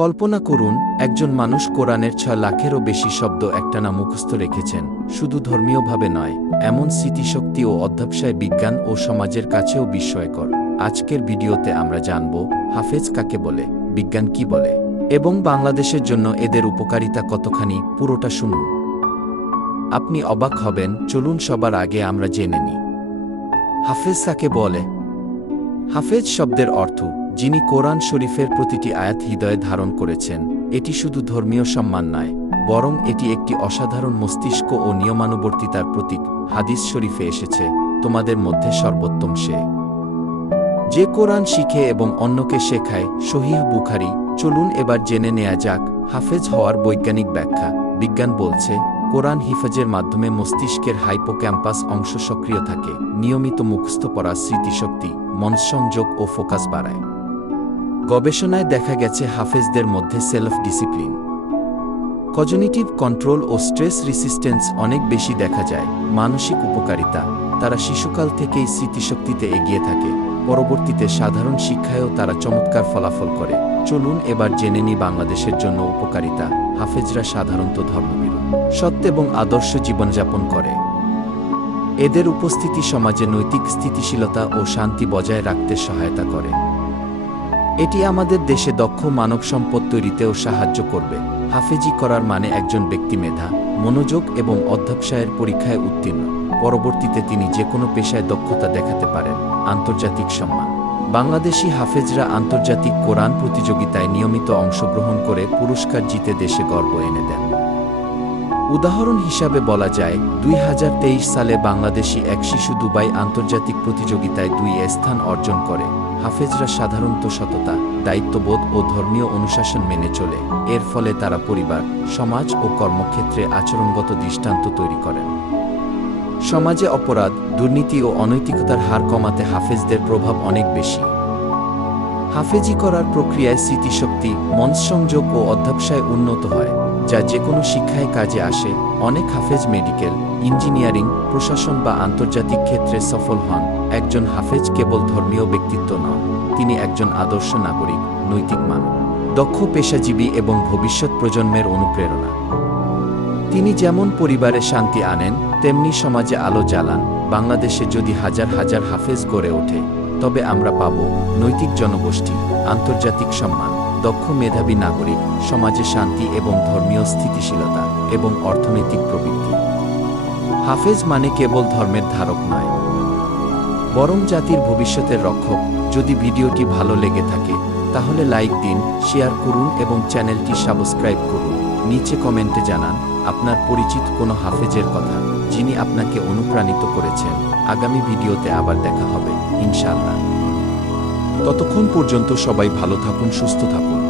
কল্পনা করুন, একজন মানুষ কোরআনের ৬ লাখেরও বেশি শব্দ একটানা মুখস্থ রেখেছেন, শুধু ধর্মীয়ভাবে নয়, এমন স্মৃতিশক্তি ও অধ্যবসায় বিজ্ঞান ও সমাজের কাছেও বিস্ময়কর। আজকের ভিডিওতে আমরা জানব, হাফেজ কাকে বলে, বিজ্ঞান কি বলে, এবং বাংলাদেশের জন্য এদের উপকারিতা কতখানি। পুরোটা শুনুন, আপনি অবাক হবেন। চলুন সবার আগে আমরা জেনে নিই, হাফেজ কাকে বলে। হাফেজ শব্দের অর্থ যিনি কোরআন শরীফের প্রতিটি আয়াত হৃদয়ে ধারণ করেছেন। এটি শুধু ধর্মীয় সম্মান নয়, বরং এটি একটি অসাধারণ মস্তিষ্ক ও নিয়মানুবর্তিতার প্রতীক। হাদিস শরীফে এসেছে, তোমাদের মধ্যে সর্বোত্তম সে, যে কোরআন শিখে এবং অন্যকে শেখায়। সহিহ বুখারী। চলুন এবার জেনে নেওয়া যাক হাফেজ হওয়ার বৈজ্ঞানিক ব্যাখ্যা। বিজ্ঞান বলছে, কোরআন হিফাজের মাধ্যমে মস্তিষ্কের হাইপোক্যাম্পাস অংশ সক্রিয় থাকে। নিয়মিত মুখস্থ পড়া স্মৃতিশক্তি, মনঃসংযোগ ও ফোকাস বাড়ায়। গবেষণায় দেখা গেছে হাফেজদের মধ্যে সেলফ ডিসিপ্লিন, কজনিটিভ কন্ট্রোল ও স্ট্রেস রেসিস্টেন্স অনেক বেশি দেখা যায়। মানসিক উপকারিতা, তারা শিশুকাল থেকেই স্মৃতিশক্তিতে এগিয়ে থাকে। পরবর্তীতে সাধারণ শিক্ষায়ও তারা চমৎকার ফলাফল করে। চলুন এবার জেনে নিই বাংলাদেশের জন্য উপকারিতা। হাফেজরা সাধারণত ধর্মভীরু, সৎ এবং আদর্শ জীবনযাপন করে। এদের উপস্থিতি সমাজে নৈতিক স্থিতিশীলতা ও শান্তি বজায় রাখতে সহায়তা করে। এটি আমাদের দেশে দক্ষ মানব সম্পদ তৈরিতেও সাহায্য করবে। হাফেজি করার মানে একজন ব্যক্তি মেধা, মনোযোগ এবং অধ্যবসায়ের পরীক্ষায় উত্তীর্ণ। পরবর্তীতে তিনি যে কোনো পেশায় দক্ষতা দেখাতে পারেন। আন্তর্জাতিক সম্মান, বাংলাদেশি হাফেজরা আন্তর্জাতিক কোরআন প্রতিযোগিতায় নিয়মিত অংশগ্রহণ করে পুরস্কার জিতে দেশে গর্ব এনে দেন। উদাহরণ হিসাবে বলা যায়, 2023 সালে বাংলাদেশি এক শিশু দুবাই আন্তর্জাতিক প্রতিযোগিতায় 2 স্থান অর্জন করে। হাফেজরা সাধারণত সততা, দায়িত্ববোধ ও ধর্মীয় অনুশাসন মেনে চলে। এর ফলে তারা পরিবার, সমাজ ও কর্মক্ষেত্রে আচরণগত দৃষ্টান্ত তৈরি করেন। সমাজে অপরাধ, দুর্নীতি ও অনৈতিকতার হার কমাতে হাফেজদের প্রভাব অনেক বেশি। হাফেজি করার প্রক্রিয়ায় স্মৃতিশক্তি, মনঃসংযোগ ও অধ্যবসায় উন্নত হয়, যা যে কোনো শিক্ষায় কাজে আসে। অনেক হাফেজ মেডিকেল, ইঞ্জিনিয়ারিং, প্রশাসন বা আন্তর্জাতিক ক্ষেত্রে সফল হন। একজন হাফেজ কেবল ধর্মীয় ব্যক্তিত্ব নন, তিনি একজন আদর্শ নাগরিক, নৈতিক মানব, দক্ষ পেশাজীবী এবং ভবিষ্যৎ প্রজন্মের অনুপ্রেরণা। তিনি যেমন পরিবারে শান্তি আনেন, তেমনি সমাজে আলো জ্বালান। বাংলাদেশে যদি হাজার হাজার হাফেজ গড়ে ওঠে, তবে আমরা পাব নৈতিক জনগোষ্ঠী, আন্তর্জাতিক সম্মান, দক্ষ মেধাবী নাগরিক, সমাজে শান্তি এবং ধর্মীয় স্থিতিশীলতা এবং অর্থনৈতিক প্রবৃদ্ধি। হাফেজ মানে কেবল ধর্মের ধারক নয়, বরং জাতির ভবিষ্যতের রক্ষক। যদি ভিডিওটি ভালো লেগে থাকে, তাহলে লাইক দিন, শেয়ার করুন এবং চ্যানেলটি সাবস্ক্রাইব করুন। নিচে কমেন্টে জানান আপনার পরিচিত কোনো হাফেজের কথা, যিনি আপনাকে অনুপ্রাণিত করেছেন। আগামী ভিডিওতে আবার দেখা হবে, ইনশাআল্লাহ। ততক্ষণ পর্যন্ত সবাই ভালো থাকুন, সুস্থ থাকুন।